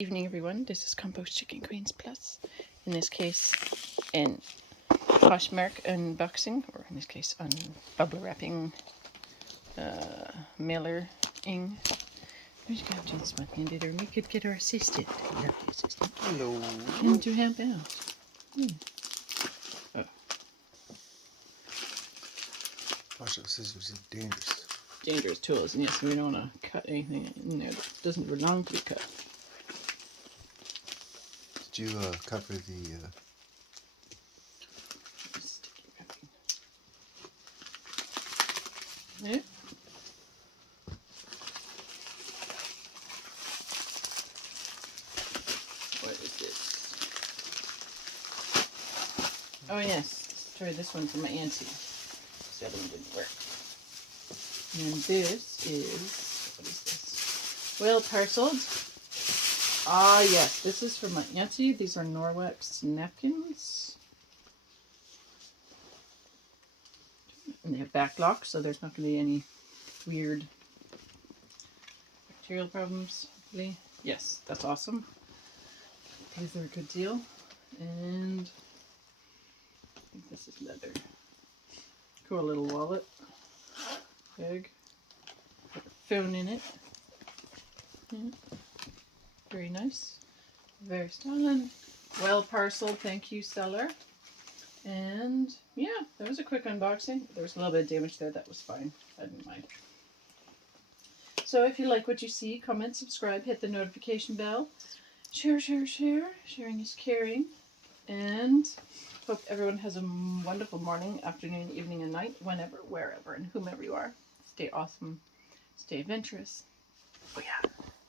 Evening everyone, this is Compost Chicken Queens Plus, in this case in PoshMark unboxing, or in this case on bubble wrapping mailer-ing. Who's going to do this one? And we could get our assistant, lovely assistant, hello, in to help out. Oh. Gosh, scissors are dangerous. Dangerous tools, and yes, we don't want to cut anything in there that doesn't belong to be cut. Did you cover the Sticky wrapping. Yeah. What is this? Oh yes, let's try this one for my auntie. The other one didn't work. And this is, what is this? Well parceled. Ah yes, this is for my auntie. These are Norwex napkins. And they have back locks, so there's not going to be any weird bacterial problems, hopefully. Yes, that's awesome. These are a good deal. And I think this is leather. Cool little wallet. Bag. Put a phone in it. Yeah. Very nice. Very stylish. Well parceled, thank you, seller. And yeah, that was a quick unboxing. There was a little bit of damage there, that was fine. I didn't mind. So if you like what you see, comment, subscribe, hit the notification bell. Share, share, share. Sharing is caring. And hope everyone has a wonderful morning, afternoon, evening, and night, whenever, wherever, and whomever you are. Stay awesome. Stay adventurous. Oh yeah.